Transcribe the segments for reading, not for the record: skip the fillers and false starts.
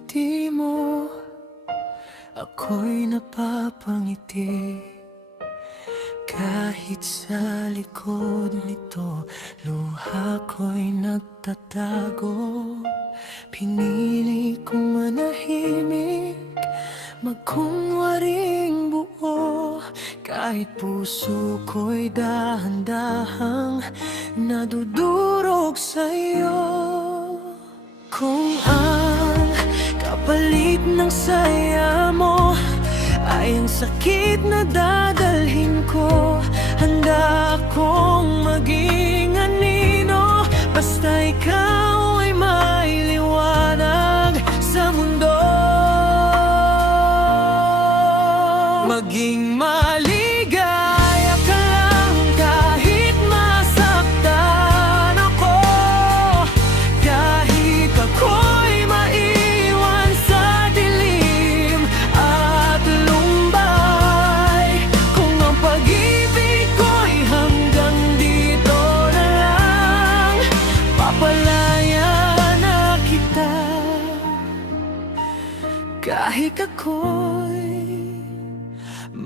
ngiti mo, ako'y napapangiti. Kahit sa likod nito, luha ko'y nagtatago. Pinili kong manahimik, magkunwaring buo. Kahit puso ko'y dahan-dahang nadudurog sa'yo. Kung ang kapalit ng saya mo ay ang sakit na dadalhin ko, handa akong maging anino, basta ikaw ay may liwanag sa mundo. Maging maligaya ka lang kahit masaktan ako, kahit ako'y maiwan sa dilim at lumbay. Kung ang pag-ibig ko'y hanggang dito na lang, papalaya na kita. Kahit ako'y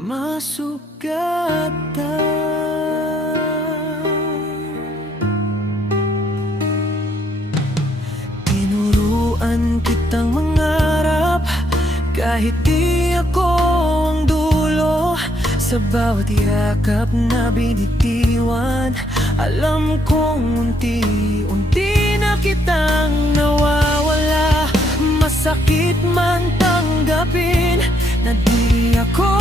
masugatan. Tinuruan kitang mangarap kahit di ako ang dulo. Sa bawat yakap na binitiwan, alam kong unti-unti na kitang nawawala. Masakit man tanggapin na di ako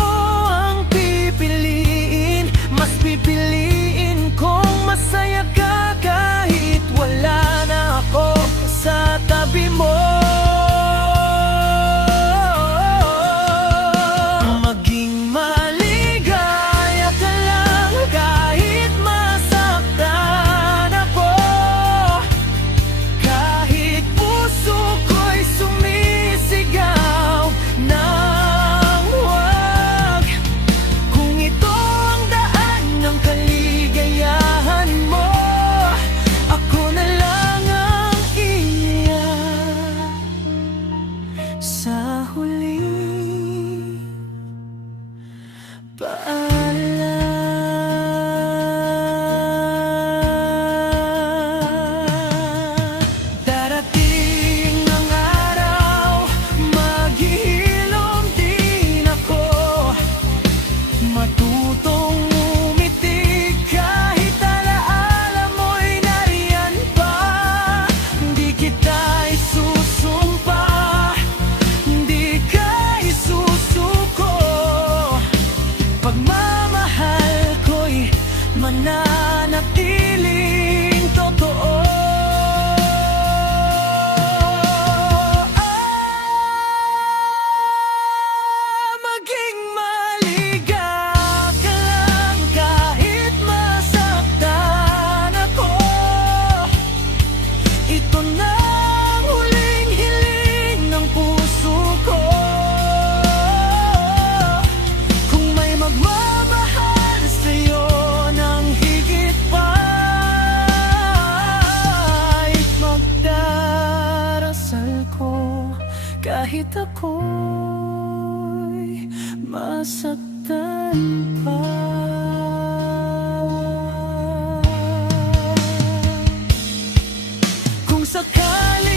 ang pipiliin, mas pipiliin kong masaya ka kahit wala na ako sa tabi mo. Maging maligaya ka lang kahit masaktan ako, kahit puso ko'y sumisigaw ng wag. Kung ito ang daan ng kaligayahan mo, ako na lang ang iiyak sa huli. Darating ang araw, maghihilom din ako, matutong umiti kahit alaala mo'y nariyan pa. Hindi kita isusumpa, hindi ka isusuko. Pagmamahal ko'y mananatiling totoo. Maging maligaya ka lang kahit masaktan ako. Ito na ang huling hiling ng puso ko. Kung may magmamahal sa'yo ng higit pa, ay magdarasal ko kahit ako'y masaktan pa. Kung sakali